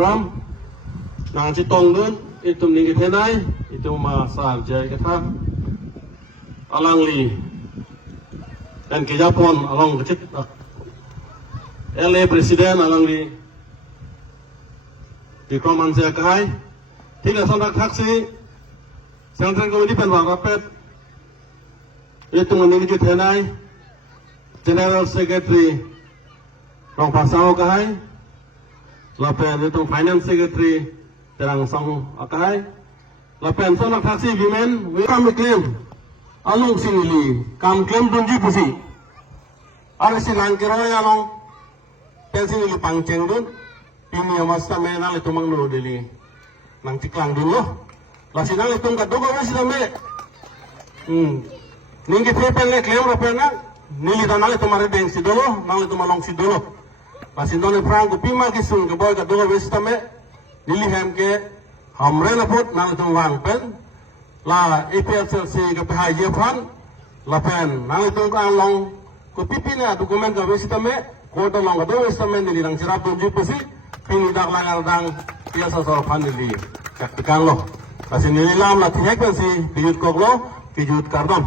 program nang citong dun itu ning kenai itu masal jai kata alang li dan ke Japon along kecil LA presiden alang li di koman saya kai tiga sondak taksi Central Committee penwang rapet itu ning kenai General Secretary Rong Pasau kai lapen itu Finance Secretary terang song akai lapen sondak taksi women we come claim alung singili kam claim dunji pusi ada silang kiroy along pensiili pangceng dun ini amasta menal itu mangno dili nang ciklang dulu la sinal itu kadogo wes dame ningi pepen le claim rapena nili tanale itu mare deng si dolo nang itu malong si dolo la sindone franco pima kisun ke boy kadogo wes dame nili hem ke हमरे लपुट नाल तुम वांग पेन ला APSLC के पहाई ये फन लपेन नाल तुम का लोंग को पिपी ने डॉक्यूमेंट का वेस्ट में कोट लोंग का दो वेस्ट में नीली रंग सिराप तुम जी पसी पिनी डाक लंगाल डांग ये ससुर फन नीली चक्कर लो ऐसे नीली लाम ला थिएक पसी पिजुट कोगलो पिजुट कर दो